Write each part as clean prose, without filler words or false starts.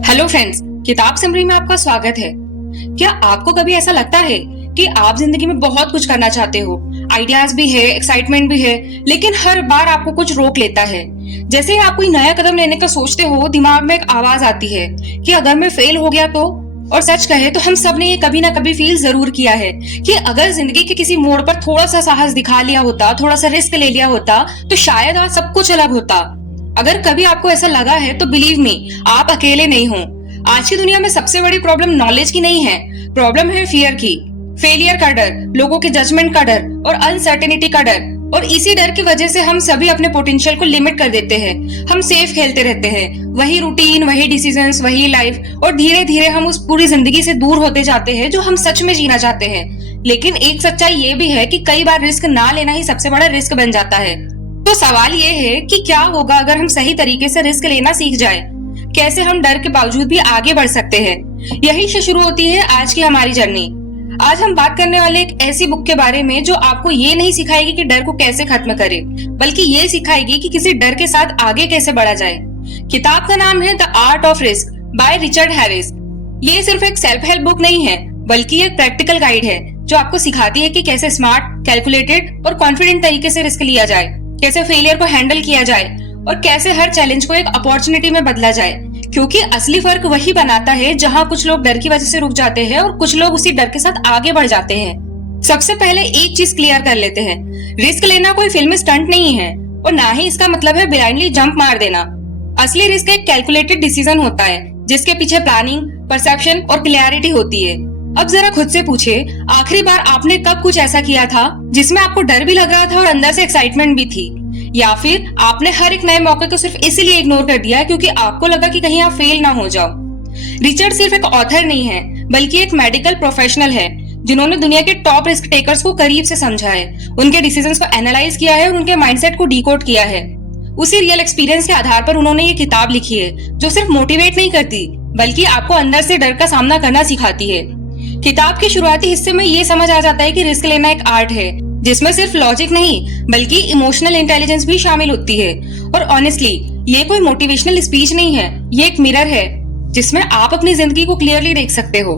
Hello friends, किताब summary में आपका स्वागत है। क्या आपको कभी ऐसा लगता है कि आप जिंदगी में बहुत कुछ करना चाहते हो, आइडियाज भी है, एक्साइटमेंट भी है, लेकिन हर बार आपको कुछ रोक लेता है। जैसे ही आप कोई नया कदम लेने का सोचते हो, दिमाग में एक आवाज आती है कि अगर मैं फेल हो गया तो। और सच कहे तो हम सब ने ये कभी ना कभी फील जरूर किया है कि अगर जिंदगी के किसी मोड़ पर थोड़ा सा साहस दिखा लिया होता, थोड़ा सा रिस्क ले लिया होता, तो शायद आज सब कुछ अलग होता। अगर कभी आपको ऐसा लगा है तो बिलीव मी, आप अकेले नहीं हो। आज की दुनिया में सबसे बड़ी प्रॉब्लम नॉलेज की नहीं है, प्रॉब्लम है फियर की। फेलियर का डर, लोगों के जजमेंट का डर और अनसर्टेनिटी का डर। और इसी डर की वजह से हम सभी अपने पोटेंशियल को लिमिट कर देते हैं। हम सेफ खेलते रहते हैं, वही रूटीन, वही डिसीजंस, वही लाइफ, और धीरे धीरे हम उस पूरी जिंदगी से दूर होते जाते हैं जो हम सच में जीना चाहते हैं। लेकिन एक सच्चाई ये भी है कि कई बार रिस्क ना लेना ही सबसे बड़ा रिस्क बन जाता है। तो सवाल ये है कि क्या होगा अगर हम सही तरीके से रिस्क लेना सीख जाए? कैसे हम डर के बावजूद भी आगे बढ़ सकते हैं? यही से शुरू होती है आज की हमारी जर्नी। आज हम बात करने वाले एक ऐसी बुक के बारे में जो आपको ये नहीं सिखाएगी कि डर को कैसे खत्म करे, बल्कि ये सिखाएगी कि किसी डर के साथ आगे कैसे बढ़ा जाए। किताब का नाम है the art of risk by Richard Harris. ये सिर्फ एक सेल्फ हेल्प बुक नहीं है, बल्कि एक प्रैक्टिकल गाइड है जो आपको सिखाती है कि कैसे स्मार्ट, कैलकुलेटेड और कॉन्फिडेंट तरीके से रिस्क लिया जाए, कैसे फेलियर को हैंडल किया जाए और कैसे हर चैलेंज को एक अपॉर्चुनिटी में बदला जाए। क्योंकि असली फर्क वही बनाता है जहां कुछ लोग डर की वजह से रुक जाते हैं और कुछ लोग उसी डर के साथ आगे बढ़ जाते हैं। सबसे पहले एक चीज क्लियर कर लेते हैं, रिस्क लेना कोई फिल्मी स्टंट नहीं है और ना ही इसका मतलब है ब्लाइंडली जंप मार देना। असली रिस्क एक कैलकुलेटेड डिसीजन होता है जिसके पीछे प्लानिंग, परसेप्शन और क्लियरिटी होती है। अब जरा खुद से पूछे, आखिरी बार आपने कब कुछ ऐसा किया था जिसमें आपको डर भी लग रहा था और अंदर से एक्साइटमेंट भी थी? या फिर आपने हर एक नए मौके को सिर्फ इसलिए इग्नोर कर दिया क्योंकि आपको लगा कि कहीं आप फेल ना हो जाओ? रिचर्ड सिर्फ एक ऑथर नहीं है, बल्कि एक मेडिकल प्रोफेशनल है जिन्होंने दुनिया के टॉप रिस्क टेकर्स को करीब से समझा है, उनके डिसीजंस को एनालाइज किया है और उनके माइंडसेट को डिकोड किया है। उसी रियल एक्सपीरियंस के आधार पर उन्होंने ये किताब लिखी है जो सिर्फ मोटिवेट नहीं करती, बल्कि आपको अंदर से डर का सामना करना सिखाती है। किताब के शुरुआती हिस्से में ये समझ आ जाता है कि रिस्क लेना एक आर्ट है जिसमें सिर्फ लॉजिक नहीं बल्कि इमोशनल इंटेलिजेंस भी शामिल होती है। और ऑनेस्टली ये कोई मोटिवेशनल स्पीच नहीं है, ये एक मिरर है जिसमें आप अपनी जिंदगी को क्लियरली देख सकते हो।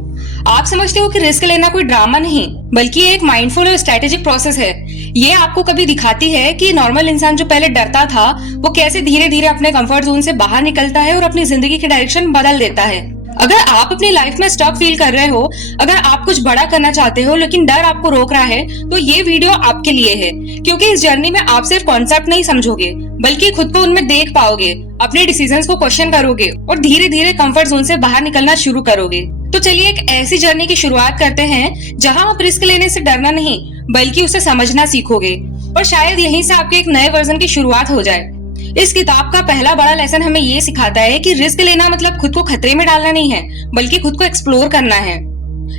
आप समझते हो कि रिस्क लेना कोई ड्रामा नहीं बल्कि एक माइंडफुल और स्ट्रेटेजिक प्रोसेस है। ये आपको कभी दिखाती है कि नॉर्मल इंसान जो पहले डरता था वो कैसे धीरे धीरे अपने कंफर्ट जोन से बाहर निकलता है और अपनी जिंदगी की डायरेक्शन बदल देता है। अगर आप अपनी लाइफ में स्टक फील कर रहे हो, अगर आप कुछ बड़ा करना चाहते हो लेकिन डर आपको रोक रहा है, तो ये वीडियो आपके लिए है। क्योंकि इस जर्नी में आप सिर्फ कॉन्सेप्ट नहीं समझोगे बल्कि खुद को उनमें देख पाओगे, अपने डिसीजंस को क्वेश्चन करोगे और धीरे धीरे कंफर्ट जोन से बाहर निकलना शुरू करोगे। तो चलिए एक ऐसी जर्नी की शुरुआत करते हैं जहां आप रिस्क लेने से डरना नहीं बल्कि उसे समझना सीखोगे, और शायद यहीं से आपके एक नए वर्जन की शुरुआत हो जाए। इस किताब का पहला बड़ा लेसन हमें ये सिखाता है कि रिस्क लेना मतलब खुद को खतरे में डालना नहीं है बल्कि खुद को एक्सप्लोर करना है।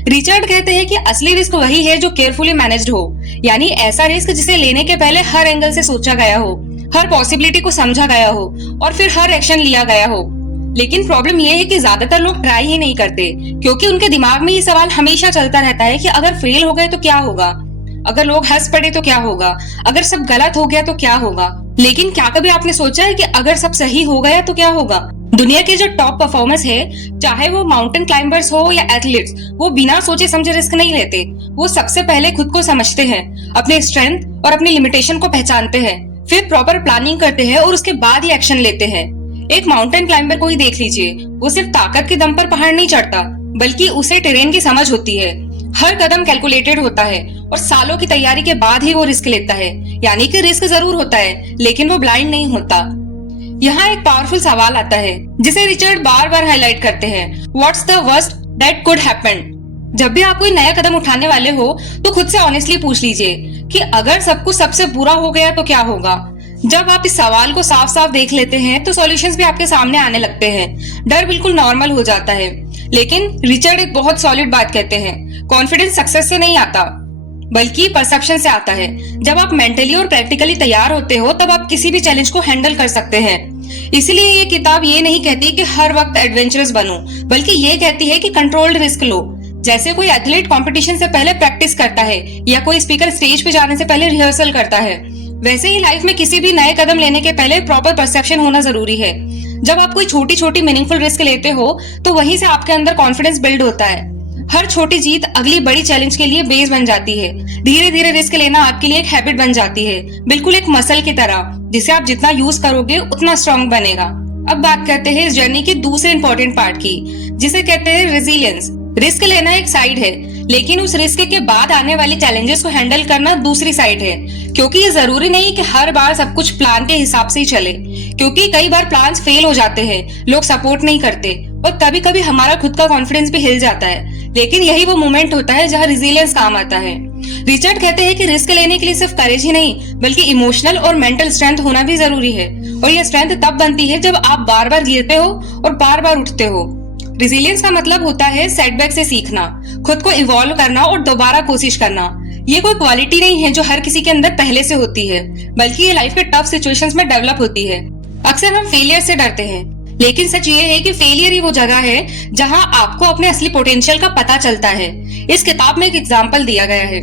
रिचर्ड कहते हैं कि असली रिस्क वही है जो केयरफुली मैनेज्ड हो, यानी ऐसा रिस्क जिसे लेने के पहले हर एंगल से सोचा गया हो, हर पॉसिबिलिटी को समझा गया हो और फिर हर एक्शन लिया गया हो। लेकिन प्रॉब्लम ये है कि ज्यादातर लोग ट्राई ही नहीं करते क्योंकि उनके दिमाग में ये सवाल हमेशा चलता रहता है कि अगर फेल हो गए तो क्या होगा, अगर लोग हंस पड़े तो क्या होगा, अगर सब गलत हो गया तो क्या होगा। लेकिन क्या कभी आपने सोचा है कि अगर सब सही हो गया तो क्या होगा? दुनिया के जो टॉप परफॉर्मर्स है, चाहे वो माउंटेन क्लाइंबर्स हो या एथलीट्स, वो बिना सोचे समझे रिस्क नहीं लेते। वो सबसे पहले खुद को समझते हैं, अपने स्ट्रेंथ और अपनी लिमिटेशन को पहचानते हैं, फिर प्रॉपर प्लानिंग करते हैं और उसके बाद ही एक्शन लेते हैं। एक माउंटेन क्लाइंबर को ही देख लीजिए, वो सिर्फ ताकत के दम पर पहाड़ नहीं चढ़ता बल्कि उसे टेरेन की समझ होती है। हर कदम कैलकुलेटेड होता है और सालों की तैयारी के बाद ही वो रिस्क लेता है। यानी कि रिस्क जरूर होता है लेकिन वो ब्लाइंड नहीं होता। यहाँ एक पावरफुल सवाल आता है जिसे रिचर्ड बार बार हाईलाइट करते हैं, what's the worst that could happen. जब भी आप कोई नया कदम उठाने वाले हो तो खुद से ऑनेस्टली पूछ लीजिए कि अगर सब कुछ सबसे बुरा हो गया तो क्या होगा। जब आप इस सवाल को साफ साफ देख लेते हैं तो सॉल्यूशंस भी आपके सामने आने लगते हैं, डर बिल्कुल नॉर्मल हो जाता है। लेकिन रिचर्ड एक बहुत सॉलिड बात कहते हैं, कॉन्फिडेंस सक्सेस से नहीं आता बल्कि परसेप्शन से आता है। जब आप मेंटली और प्रैक्टिकली तैयार होते हो तब आप किसी भी चैलेंज को हैंडल कर सकते हैं। इसलिए ये किताब ये नहीं कहती कि हर वक्त एडवेंचरस बनो, बल्कि ये कहती है कि कंट्रोल्ड रिस्क लो। जैसे कोई एथलीट कंपटीशन से पहले प्रैक्टिस करता है या कोई स्पीकर स्टेज पे जाने से पहले रिहर्सल करता है, वैसे ही लाइफ में किसी भी नए कदम लेने के पहले प्रॉपर परसेप्शन होना जरूरी है। जब आप कोई छोटी छोटी मीनिंगफुल रिस्क लेते हो तो वहीं से आपके अंदर कॉन्फिडेंस बिल्ड होता है। हर छोटी जीत अगली बड़ी चैलेंज के लिए बेस बन जाती है। धीरे धीरे रिस्क लेना आपके लिए एक हैबिट बन जाती है, बिल्कुल एक मसल की तरह, जिसे आप जितना यूज करोगे उतना स्ट्रांग बनेगा। अब बात करते हैं इस जर्नी के दूसरे इंपॉर्टेंट पार्ट की, जिसे कहते हैं रेजिलियंस। रिस्क लेना एक साइड है, लेकिन उस रिस्क के बाद आने वाली चैलेंजेस को हैंडल करना दूसरी साइड है। क्योंकि ये जरूरी नहीं कि हर बार सब कुछ प्लान के हिसाब से ही चले, क्योंकि कई बार प्लान्स फेल हो जाते हैं, लोग सपोर्ट नहीं करते और कभी कभी हमारा खुद का कॉन्फिडेंस भी हिल जाता है। लेकिन यही वो मोमेंट होता है जहाँ रेजिलियंस काम आता है। रिचर्ड कहते हैं कि रिस्क लेने के लिए सिर्फ करेज ही नहीं बल्कि इमोशनल और मेंटल स्ट्रेंथ होना भी जरूरी है, और यह स्ट्रेंथ तब बनती है जब आप बार बार गिरते हो और बार बार उठते हो। रेजिलियंस का मतलब होता है सेटबैक से सीखना, खुद को इवॉल्व करना और दोबारा कोशिश करना। ये कोई क्वालिटी नहीं है जो हर किसी के अंदर पहले से होती है, बल्कि ये लाइफ के टफ सिचुएशंस में डेवलप होती है। अक्सर हम फेलियर से डरते हैं, लेकिन सच ये है कि फेलियर ही वो जगह है जहां आपको अपने असली पोटेंशियल का पता चलता है। इस किताब में एक एग्जाम्पल दिया गया है।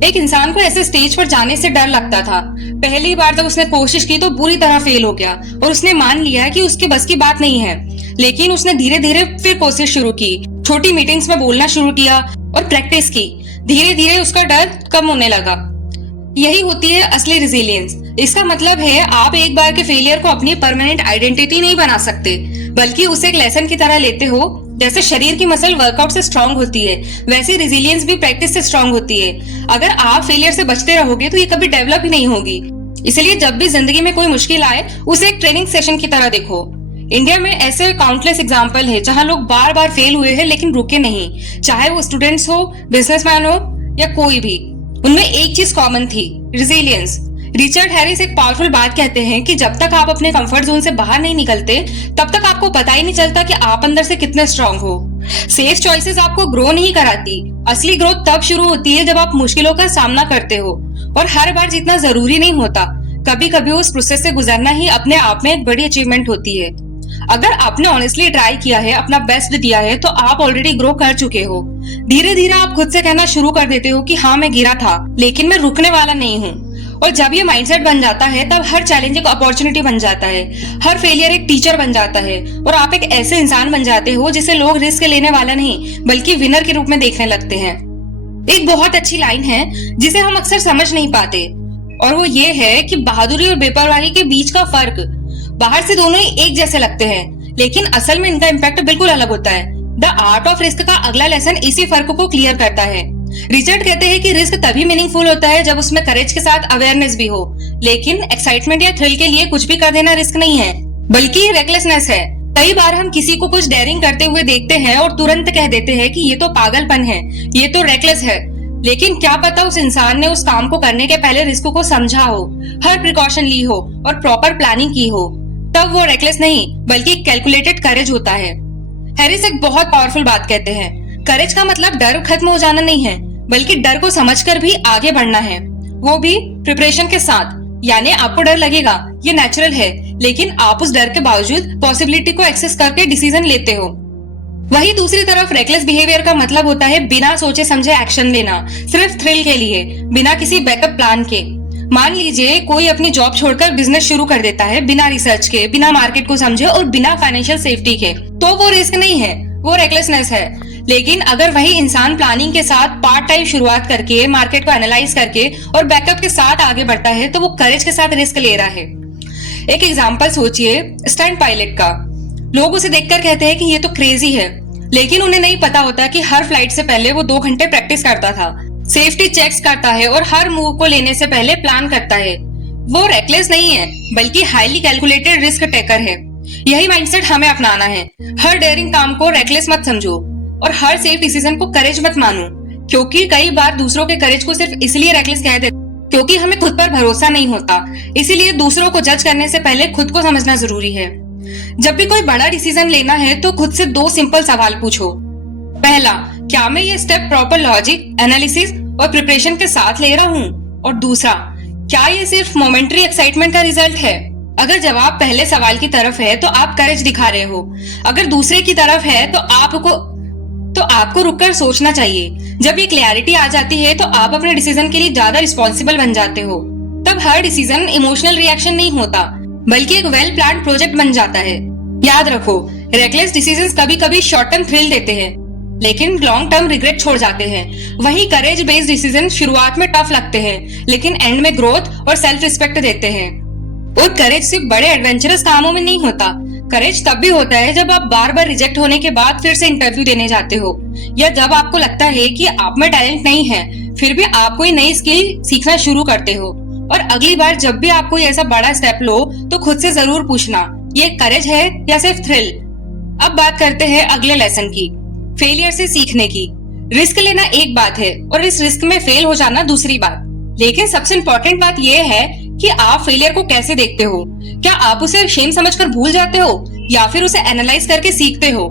एक इंसान को ऐसे स्टेज पर जाने से डर लगता था। पहली बार जब उसने कोशिश की तो बुरी तरह फेल हो गया और उसने मान लिया कि उसके बस की बात नहीं है। लेकिन उसने धीरे धीरे फिर कोशिश शुरू की, छोटी मीटिंग्स में बोलना शुरू किया और प्रैक्टिस की। धीरे धीरे उसका डर कम होने लगा। यही होती है असली रेजिलियंस। इसका मतलब है आप एक बार के फेलियर को अपनी परमानेंट आइडेंटिटी नहीं बना सकते, बल्कि उसे एक लेसन की तरह लेते हो। जैसे शरीर की मसल वर्कआउट से स्ट्रांग होती है, वैसे रेजिलियंस भी प्रैक्टिस से स्ट्रांग होती है। अगर आप फेलियर से बचते रहोगे तो ये कभी डेवलप ही नहीं होगी। इसलिए जब भी जिंदगी में कोई मुश्किल आए उसे एक ट्रेनिंग सेशन की तरह देखो। इंडिया में ऐसे काउंटलेस एग्जाम्पल है जहां लोग बार बार फेल हुए हैं लेकिन रुके नहीं, चाहे वो स्टूडेंट्स हो, बिजनेसमैन हो या कोई भी। उनमें एक चीज कॉमन थी, रेजिलियंस। रिचर्ड हैरिस एक पावरफुल बात कहते हैं कि जब तक आप अपने कंफर्ट जोन से बाहर नहीं निकलते तब तक आपको पता ही नहीं चलता कि आप अंदर से कितने स्ट्रांग हो। सेफ चॉइसेस आपको ग्रो नहीं कराती। असली ग्रोथ तब शुरू होती है जब आप मुश्किलों का सामना करते हो, और हर बार जीतना जरूरी नहीं होता। कभी कभी उस प्रोसेस से गुजरना ही अपने आप में एक बड़ी अचीवमेंट होती है। अगर आपने ऑनेस्टली ट्राई किया है, अपना बेस्ट दिया है, तो आप ऑलरेडी ग्रो कर चुके हो। धीरे धीरे आप खुद से कहना शुरू कर देते हो कि हाँ मैं गिरा था लेकिन मैं रुकने वाला नहीं हूँ। और जब ये माइंडसेट बन जाता है तब हर चैलेंज एक अपॉर्चुनिटी बन जाता है, हर फेलियर एक टीचर बन जाता है, और आप एक ऐसे इंसान बन जाते हो जिसे लोग रिस्क लेने वाला नहीं बल्कि विनर के रूप में देखने लगते हैं। एक बहुत अच्छी लाइन है जिसे हम अक्सर समझ नहीं पाते, और वो ये है कि बहादुरी और बेपरवाही के बीच का फर्क। बाहर से दोनों ही एक जैसे लगते हैं, लेकिन असल में इनका इम्पैक्ट बिल्कुल अलग होता है। द आर्ट ऑफ रिस्क का अगला लेसन इसी फर्क को क्लियर करता है। रिचर्ड कहते हैं कि रिस्क तभी मीनिंगफुल होता है जब उसमें करेज के साथ अवेयरनेस भी हो। लेकिन एक्साइटमेंट या थ्रिल के लिए कुछ भी कर देना रिस्क नहीं है, बल्कि रेकलेसनेस है। कई बार हम किसी को कुछ डेयरिंग करते हुए देखते हैं और तुरंत कह देते हैं कि ये तो पागलपन है, ये तो रेकलेस है। लेकिन क्या पता उस इंसान ने उस काम को करने के पहले रिस्क को समझा हो, हर प्रिकॉशन ली हो और प्रॉपर प्लानिंग की हो। तब वो रेकलेस नहीं बल्कि कैलकुलेटेड करेज होता है। हैरिस एक बहुत पावरफुल बात कहते हैं, करेज का मतलब डर खत्म हो जाना नहीं है, बल्कि डर को समझकर भी आगे बढ़ना है, वो भी प्रिपरेशन के साथ। यानी आपको डर लगेगा, ये नेचुरल है, लेकिन आप उस डर के बावजूद पॉसिबिलिटी को एक्सेस करके डिसीजन लेते हो। वही दूसरी तरफ रेकलेस बिहेवियर का मतलब होता है बिना सोचे समझे एक्शन लेना, सिर्फ थ्रिल के लिए, बिना किसी बैकअप प्लान के। मान लीजिए कोई अपनी जॉब छोड़कर बिजनेस शुरू कर देता है बिना रिसर्च के, बिना मार्केट को समझे और बिना फाइनेंशियल सेफ्टी के, तो वो रिस्क नहीं है, वो रेकलेसनेस है। लेकिन अगर वही इंसान प्लानिंग के साथ पार्ट टाइम शुरुआत करके, मार्केट को एनालाइज करके और बैकअप के साथ आगे बढ़ता है, तो वो करेज के साथ रिस्क ले रहा है। एक एग्जांपल सोचिए स्टंट पायलट का। लोग उसे देखकर कहते हैं कि ये तो क्रेजी है, लेकिन उन्हें नहीं पता होता कि हर फ्लाइट से पहले वो 2 घंटे प्रैक्टिस करता था, सेफ्टी चेक्स करता है और हर मूव को लेने से पहले प्लान करता है। वो रेकलेस नहीं है बल्कि हाईली कैलकुलेटेड रिस्क टेकर है। यही माइंडसेट हमें अपनाना है। हर डेयरिंग काम को रेकलेस मत समझो और हर सेफ डिसीजन को करेज मत मानो, क्योंकि कई बार दूसरों के करेज को सिर्फ इसलिए रेकलेस कह देते क्योंकि हमें खुद पर भरोसा नहीं होता। इसीलिए दूसरों को जज करने से पहले खुद को समझना जरूरी है। जब भी कोई बड़ा डिसीजन लेना है तो खुद से 2 सिंपल सवाल पूछो। पहला, क्या मैं ये स्टेप प्रॉपर लॉजिक, एनालिसिस और प्रिपरेशन के साथ ले रहा हूँ? और दूसरा, क्या ये सिर्फ मोमेंटरी एक्साइटमेंट का रिजल्ट है? अगर जवाब पहले सवाल की तरफ है तो आप करेज दिखा रहे हो, अगर दूसरे की तरफ है तो आपको रुककर सोचना चाहिए। जब ये क्लैरिटी आ जाती है तो आप अपने डिसीजन के लिए ज्यादा रिस्पॉन्सिबल बन जाते हो। तब हर डिसीजन इमोशनल रिएक्शन नहीं होता, बल्कि एक वेल प्लान्ड प्रोजेक्ट बन जाता है। याद रखो, रेकलेस डिसीजंस कभी कभी शॉर्ट टर्म थ्रिल देते हैं, लेकिन लॉन्ग टर्म रिग्रेट छोड़ जाते हैं। वहीं करेज बेस्ड डिसीजन शुरुआत में टफ लगते हैं, लेकिन एंड में ग्रोथ और सेल्फ रिस्पेक्ट देते हैं। और करेज सिर्फ बड़े एडवेंचरस कामों में नहीं होता। करेज तब भी होता है जब आप बार बार रिजेक्ट होने के बाद फिर से इंटरव्यू देने जाते हो, या जब आपको लगता है कि आप में टैलेंट नहीं है, फिर भी आप कोई नई स्किल सीखना शुरू करते हो। और अगली बार जब भी आप कोई ऐसा बड़ा स्टेप लो तो खुद से जरूर पूछना, ये करेज है या सिर्फ थ्रिल। अब बात करते हैं अगले लेसन की, फेलियर से सीखने की। रिस्क लेना एक बात है और इस रिस्क में फेल हो जाना दूसरी बात। लेकिन सबसे इम्पोर्टेंट बात यह है कि आप फेलियर को कैसे देखते हो। क्या आप उसे शेम समझकर भूल जाते हो या फिर उसे एनालाइज करके सीखते हो।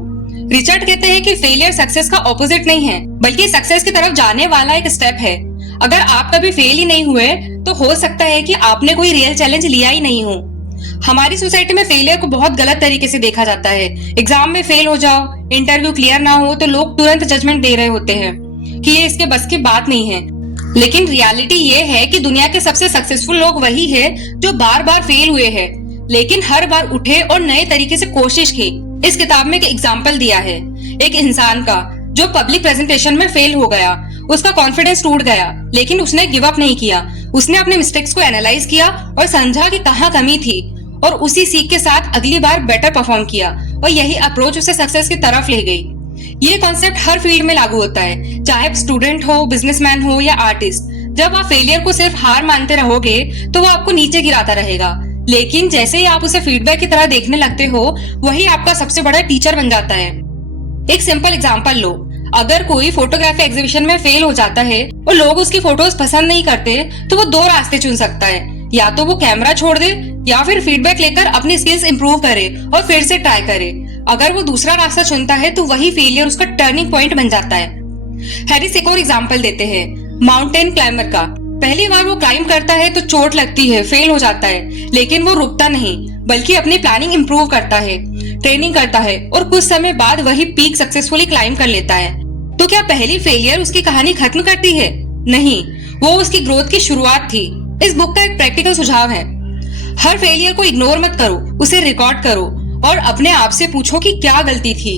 रिचर्ड कहते हैं कि फेलियर सक्सेस का ऑपोजिट नहीं है, बल्कि सक्सेस की तरफ जाने वाला एक स्टेप है। अगर आप कभी फेल ही नहीं हुए तो हो सकता है कि आपने कोई रियल चैलेंज लिया ही नहीं हो। हमारी सोसाइटी में फेलियर को बहुत गलत तरीके से देखा जाता है। एग्जाम में फेल हो जाओ, इंटरव्यू क्लियर ना हो तो लोग तुरंत जजमेंट दे रहे होते हैं कि ये इसके बस की बात नहीं है। लेकिन रियलिटी ये है कि दुनिया के सबसे सक्सेसफुल लोग वही है जो बार बार फेल हुए हैं, लेकिन हर बार उठे और नए तरीके से कोशिश की। इस किताब में एक एग्जाम्पल दिया है एक इंसान का जो पब्लिक प्रेजेंटेशन में फेल हो गया। उसका कॉन्फिडेंस टूट गया, लेकिन उसने गिव अप नहीं किया। उसने अपने मिस्टेक्स को एनालाइज किया और समझा कि कहाँ कमी थी, और उसी सीख के साथ अगली बार बेटर परफॉर्म किया। और यही अप्रोच उसे सक्सेस की तरफ ले गई। ये कॉन्सेप्ट हर फील्ड में लागू होता है, चाहे स्टूडेंट हो, बिजनेसमैन हो या आर्टिस्ट। जब आप फेलियर को सिर्फ हार मानते रहोगे तो वो आपको नीचे गिराता रहेगा, लेकिन जैसे ही आप उसे फीडबैक की तरह देखने लगते हो, वही आपका सबसे बड़ा टीचर बन जाता है। एक सिंपल एग्जांपल लो, अगर कोई फोटोग्राफी एग्जीबिशन में फेल हो जाता है और लोग उसकी फोटोज पसंद नहीं करते, तो वो दो रास्ते चुन सकता है, या तो वो कैमरा छोड़ दे या फिर फीडबैक लेकर अपनी स्किल्स इंप्रूव करे और फिर से ट्राई करे। अगर वो दूसरा रास्ता चुनता है तो वही फेलियर उसका टर्निंग पॉइंट बन जाता है। हैरिस एक और एग्जांपल देते हैं माउंटेन क्लाइंबर का। पहली बार वो क्लाइंब करता है तो चोट लगती है, फेल हो जाता है, लेकिन वो रुकता नहीं, बल्कि अपनी प्लानिंग इंप्रूव करता है, ट्रेनिंग करता है और कुछ समय बाद वही पीक सक्सेसफुली क्लाइंब कर लेता है। तो क्या पहली फेलियर उसकी कहानी खत्म करती है? नहीं, वो उसकी ग्रोथ की शुरुआत थी। इस बुक का एक प्रैक्टिकल सुझाव है, हर फेलियर को इग्नोर मत करो, उसे रिकॉर्ड करो और अपने आप से पूछो कि क्या गलती थी,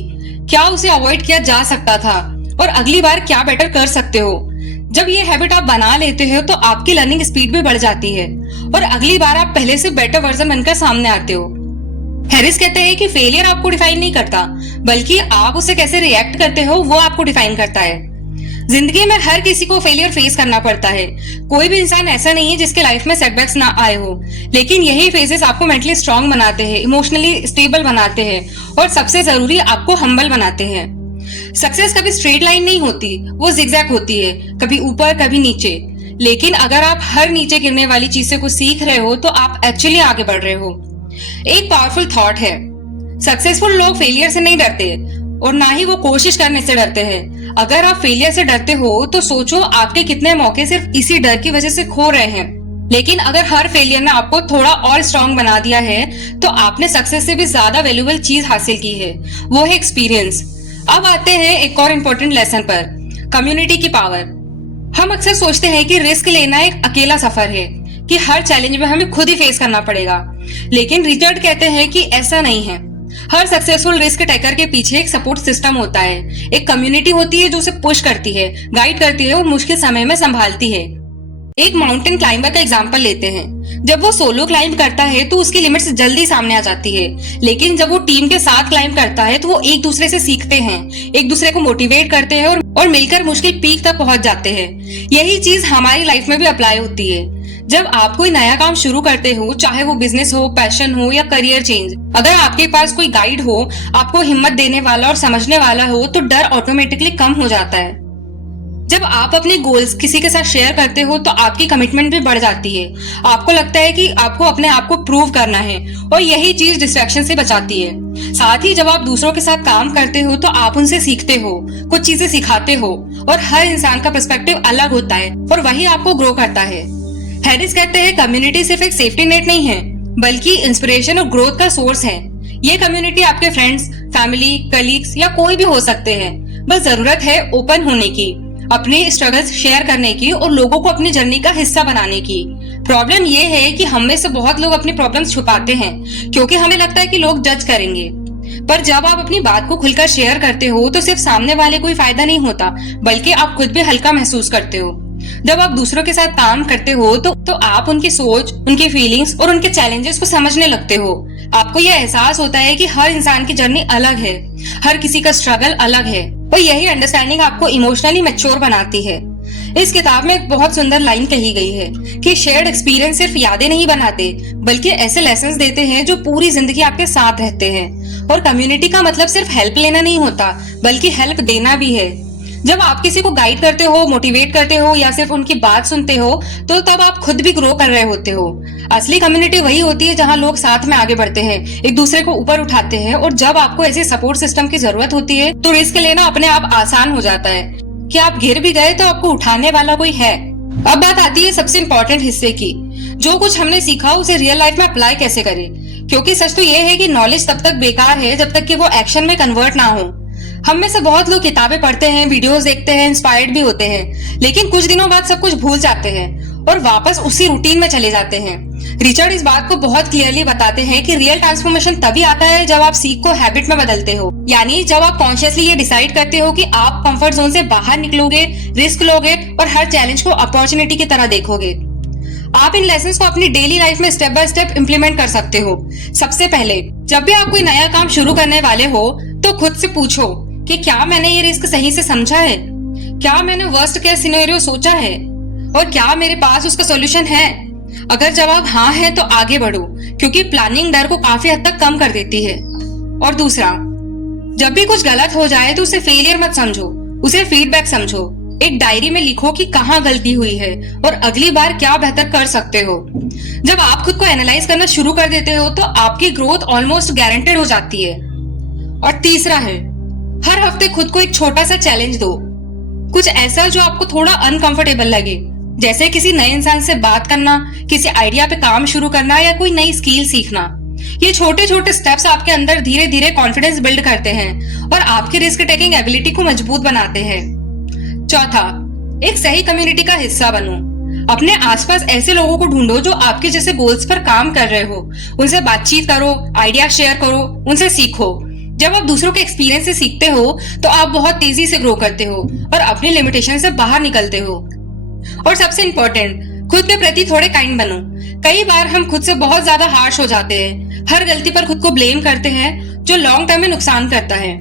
क्या उसे अवॉइड किया जा सकता था और अगली बार क्या बेटर कर सकते हो। जब ये हैबिट आप बना लेते हो तो आपकी लर्निंग स्पीड भी बढ़ जाती है और अगली बार आप पहले से बेटर वर्जन बनकर सामने आते हो। हैरिस कहते हैं कि फेलियर आपको डिफाइन नहीं करता, बल्कि आप उसे कैसे रिएक्ट करते हो वो आपको डिफाइन करता है। जिंदगी में हर किसी को फेलियर फेस करना पड़ता है। कोई भी इंसान ऐसा नहीं है जिसके लाइफ में सेटबैक्स ना आए हो, लेकिन यही फेजेस आपको मेंटली स्ट्रांग बनाते हैं, इमोशनली स्टेबल बनाते हैं और सबसे जरूरी आपको हम्बल बनाते हैं। सक्सेस कभी स्ट्रेट लाइन नहीं होती, वो जिगजैग होती है, कभी ऊपर कभी नीचे। लेकिन अगर आप हर नीचे गिरने वाली चीज से कुछ सीख रहे हो तो आप एक्चुअली आगे बढ़ रहे हो। एक पावरफुल थॉट है, सक्सेसफुल लोग फेलियर से नहीं डरते और ना ही वो कोशिश करने से डरते हैं। अगर आप फेलियर से डरते हो तो सोचो आपके कितने मौके सिर्फ इसी डर की वजह से खो रहे हैं। लेकिन अगर हर फेलियर ने आपको थोड़ा और स्ट्रांग बना दिया है तो आपने सक्सेस से भी ज्यादा वैल्यूएबल चीज हासिल की है, वो है एक्सपीरियंस। अब आते हैं एक और इम्पोर्टेंट लेसन पर, कम्युनिटी की पावर। हम अक्सर सोचते हैं कि रिस्क लेना एक अकेला सफर है, कि हर चैलेंज में हमें खुद ही फेस करना पड़ेगा, लेकिन रिचर्ड कहते हैं कि ऐसा नहीं है। हर सक्सेसफुल रिस्क टेकर के पीछे एक सपोर्ट सिस्टम होता है, एक कम्युनिटी होती है जो उसे पुश करती है, गाइड करती है और मुश्किल समय में संभालती है। एक माउंटेन क्लाइंबर का एग्जांपल लेते हैं। जब वो सोलो क्लाइंब करता है तो उसकी लिमिट्स जल्दी सामने आ जाती है, लेकिन जब वो टीम के साथ क्लाइंब करता है तो वो एक दूसरे से सीखते हैं, एक दूसरे को मोटिवेट करते हैं और मिलकर मुश्किल पीक तक पहुंच जाते हैं। यही चीज हमारी लाइफ में भी अप्लाई होती है। जब आप कोई नया काम शुरू करते हो, चाहे वो बिजनेस हो, पैशन हो या करियर चेंज, अगर आपके पास कोई गाइड हो, आपको हिम्मत देने वाला और समझने वाला हो, तो डर ऑटोमेटिकली कम हो जाता है। जब आप अपने गोल्स किसी के साथ शेयर करते हो तो आपकी कमिटमेंट भी बढ़ जाती है। आपको लगता है कि आपको अपने आप को प्रूव करना है और यही चीज डिस्ट्रैक्शन से बचाती है। साथ ही जब आप दूसरों के साथ काम करते हो तो आप उनसे सीखते हो, कुछ चीजें सिखाते हो और हर इंसान का पर्सपेक्टिव अलग होता है और वही आपको ग्रो करता है। हैरिस कहते हैं कम्युनिटी सिर्फ एक सेफ्टी नेट नहीं है, बल्कि इंस्पिरेशन और ग्रोथ का सोर्स है। ये कम्युनिटी आपके फ्रेंड्स, फैमिली, कलीग्स या कोई भी हो सकते हैं। बस जरूरत है ओपन होने की, अपने स्ट्रगल्स शेयर करने की और लोगों को अपनी जर्नी का हिस्सा बनाने की। प्रॉब्लम ये है कि हम में से बहुत लोग अपनी प्रॉब्लम्स छुपाते हैं क्योंकि हमें लगता है कि लोग जज करेंगे। पर जब आप अपनी बात को खुलकर शेयर करते हो तो सिर्फ सामने वाले को ही फायदा नहीं होता, बल्कि आप खुद भी हल्का महसूस करते हो। जब आप दूसरों के साथ काम करते हो तो आप उनकी सोच, उनकी फीलिंग्स और उनके चैलेंजेस को समझने लगते हो। आपको यह एहसास होता है कि हर इंसान की जर्नी अलग है, हर किसी का स्ट्रगल अलग है, और यही अंडरस्टैंडिंग आपको इमोशनली मैच्योर बनाती है। इस किताब में एक बहुत सुंदर लाइन कही गई है कि शेयर्ड एक्सपीरियंस सिर्फ यादें नहीं बनाते, बल्कि ऐसे लेसन्स देते हैं जो पूरी जिंदगी आपके साथ रहते हैं। और कम्युनिटी का मतलब सिर्फ हेल्प लेना नहीं होता, बल्कि हेल्प देना भी है। जब आप किसी को गाइड करते हो, मोटिवेट करते हो या सिर्फ उनकी बात सुनते हो, तो तब आप खुद भी ग्रो कर रहे होते हो। असली कम्युनिटी वही होती है जहां लोग साथ में आगे बढ़ते हैं, एक दूसरे को ऊपर उठाते हैं, और जब आपको ऐसे सपोर्ट सिस्टम की जरूरत होती है तो रिस्क लेना अपने आप आसान हो जाता है कि आप गिर भी गए तो आपको उठाने वाला कोई है। अब बात आती है सबसे इम्पोर्टेंट हिस्से की, जो कुछ हमने सीखा उसे रियल लाइफ में अप्लाई कैसे करें। क्योंकि सच तो ये है कि नॉलेज तब तक बेकार है जब तक कि वो एक्शन में कन्वर्ट ना हो। हम में से बहुत लोग किताबें पढ़ते हैं, वीडियोस देखते हैं, इंस्पायर्ड भी होते हैं, लेकिन कुछ दिनों बाद सब कुछ भूल जाते हैं और वापस उसी रूटीन में चले जाते हैं। रिचर्ड इस बात को बहुत क्लियरली बताते हैं कि रियल ट्रांसफॉर्मेशन तभी आता है जब आप सीख को हैबिट में बदलते हो, यानी जब आप कॉन्शियसली ये डिसाइड करते हो कि आप कंफर्ट जोन से बाहर निकलोगे, रिस्क लोगे और हर चैलेंज को अपॉर्चुनिटी की तरह देखोगे। आप इन लेसन्स को अपनी डेली लाइफ में स्टेप बाय स्टेप इंप्लीमेंट कर सकते हो। सबसे पहले, जब भी आप कोई नया काम शुरू करने वाले हो तो खुद से पूछो कि क्या मैंने ये रिस्क सही से समझा है, क्या मैंने वर्स्ट केस सिनेरियो सोचा है, और क्या मेरे पास उसका सॉल्यूशन है। अगर जवाब हाँ है तो आगे बढ़ो, क्योंकि प्लानिंग डर को काफी हद तक कम कर देती है। और दूसरा, जब भी कुछ गलत हो जाए तो उसे फेलियर मत समझो, उसे फीडबैक समझो। एक डायरी में लिखो कि कहाँ गलती हुई है और अगली बार क्या बेहतर कर सकते हो। जब आप खुद को एनालाइज करना शुरू कर देते हो तो आपकी ग्रोथ ऑलमोस्ट गारंटेड हो जाती है। और तीसरा है, हर हफ्ते खुद को एक छोटा सा चैलेंज दो, कुछ ऐसा जो आपको थोड़ा अनकंफर्टेबल लगे, जैसे किसी नए इंसान से बात करना, किसी आइडिया पे काम शुरू करना या कोई नई स्किल सीखना। ये छोटे छोटे स्टेप्स आपके अंदर धीरे धीरे कॉन्फिडेंस बिल्ड करते हैं और आपकी रिस्क टेकिंग एबिलिटी को मजबूत बनाते हैं। चौथा, एक सही कम्युनिटी का हिस्सा बनो। अपने आसपास ऐसे लोगों को ढूंढो जो आपके जैसे गोल्स पर काम कर रहे हो, उनसे बातचीत करो, आइडिया शेयर करो, उनसे सीखो। जब आप दूसरों के एक्सपीरियंस से सीखते हो तो आप बहुत तेजी से ग्रो करते हो और अपनी लिमिटेशन से बाहर निकलते हो। और सबसे इम्पोर्टेंट, खुद के प्रति थोड़े काइंड बनो। कई बार हम खुद से बहुत ज्यादा हार्श हो जाते हैं, हर गलती पर खुद को ब्लेम करते हैं, जो लॉन्ग टर्म में नुकसान करता है।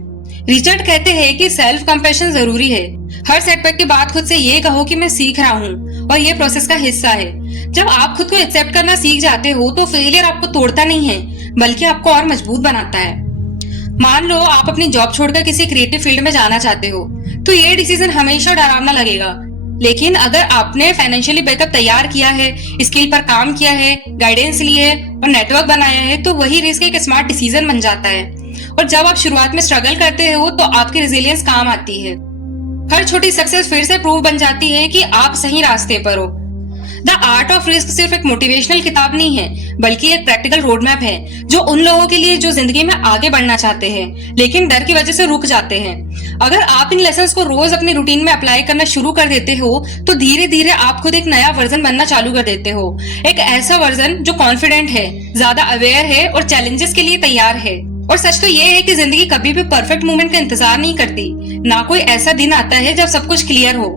रिचर्ड कहते हैं कि सेल्फ कंपैशन जरूरी है। हर सेटबैक के बाद खुद से ये कहो कि मैं सीख रहा हूँ और ये प्रोसेस का हिस्सा है। जब आप खुद को एक्सेप्ट करना सीख जाते हो तो फेलियर आपको तोड़ता नहीं है, बल्कि आपको और मजबूत बनाता है। मान लो आप अपनी जॉब छोड़कर किसी क्रिएटिव फील्ड में जाना चाहते हो, तो ये डिसीजन हमेशा डरावना लगेगा। लेकिन अगर आपने फाइनेंशियली बैकअप तैयार किया है, स्किल पर काम किया है, गाइडेंस ली है और नेटवर्क बनाया है, तो वही रिस्क एक स्मार्ट डिसीजन बन जाता है। और जब आप शुरुआत में स्ट्रगल करते हो तो आपकी रेजिलियंस काम आती है। हर छोटी सक्सेस फिर से प्रूव बन जाती है कि आप सही रास्ते पर हो। द आर्ट ऑफ रिस्क सिर्फ एक मोटिवेशनल किताब नहीं है, बल्कि एक प्रैक्टिकल रोड मैप है जो उन लोगों के लिए जो जिंदगी में आगे बढ़ना चाहते हैं लेकिन डर की वजह से रुक जाते हैं। अगर आप इन लेसन्स को रोज अपनी रूटीन में अप्लाई करना शुरू कर देते हो तो धीरे धीरे आप खुद एक नया वर्जन बनना चालू कर देते हो। एक ऐसा वर्जन जो कॉन्फिडेंट है, ज्यादा अवेयर है और चैलेंजेस के लिए तैयार है। और सच तो ये है कि जिंदगी कभी भी परफेक्ट मोमेंट का इंतजार नहीं करती। ना कोई ऐसा दिन आता है जब सब कुछ क्लियर हो,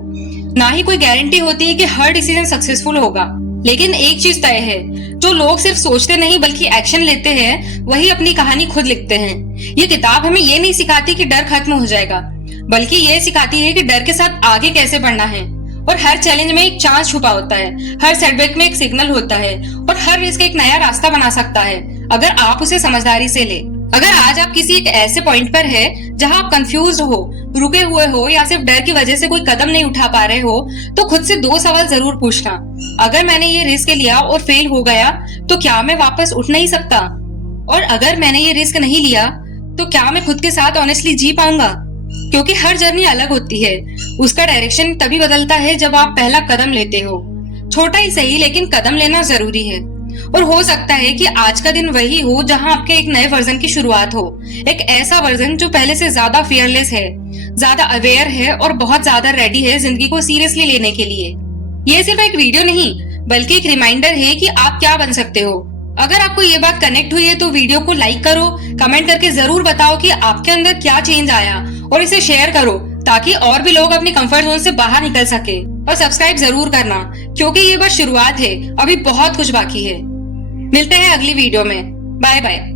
ना ही कोई गारंटी होती है कि हर डिसीजन सक्सेसफुल होगा। लेकिन एक चीज तय है, जो लोग सिर्फ सोचते नहीं बल्कि एक्शन लेते हैं, वही अपनी कहानी खुद लिखते हैं। ये किताब हमें ये नहीं सिखाती कि डर खत्म हो जाएगा, बल्कि ये सिखाती है कि डर के साथ आगे कैसे बढ़ना है। और हर चैलेंज में एक चांस छुपा होता है, हर सेटबैक में एक सिग्नल होता है और हर रिस्क एक नया रास्ता बना सकता है अगर आप उसे समझदारी से ले। अगर आज आप किसी एक ऐसे पॉइंट पर है जहां आप कंफ्यूज हो, रुके हुए हो या सिर्फ डर की वजह से कोई कदम नहीं उठा पा रहे हो, तो खुद से 2 सवाल जरूर पूछना। अगर मैंने ये रिस्क लिया और फेल हो गया तो क्या मैं वापस उठ नहीं सकता? और अगर मैंने ये रिस्क नहीं लिया तो क्या मैं खुद के साथ ऑनेस्टली जी पाऊंगा? क्योंकि हर जर्नी अलग होती है, उसका डायरेक्शन तभी बदलता है जब आप पहला कदम लेते हो। छोटा ही सही, लेकिन कदम लेना जरूरी है। और हो सकता है कि आज का दिन वही हो जहां आपके एक नए वर्जन की शुरुआत हो, एक ऐसा वर्जन जो पहले से ज्यादा फियरलेस है, ज्यादा अवेयर है और बहुत ज्यादा रेडी है जिंदगी को सीरियसली लेने के लिए। ये सिर्फ एक वीडियो नहीं बल्कि एक रिमाइंडर है कि आप क्या बन सकते हो। अगर आपको ये बात कनेक्ट हुई है तो वीडियो को लाइक करो, कमेंट करके जरूर बताओ कि आपके अंदर क्या चेंज आया और इसे शेयर करो ताकि और भी लोग अपनी कंफर्ट जोन से बाहर निकल सके। और सब्सक्राइब जरूर करना क्योंकि ये बस शुरुआत है, अभी बहुत कुछ बाकी है। मिलते हैं अगली वीडियो में। Bye bye.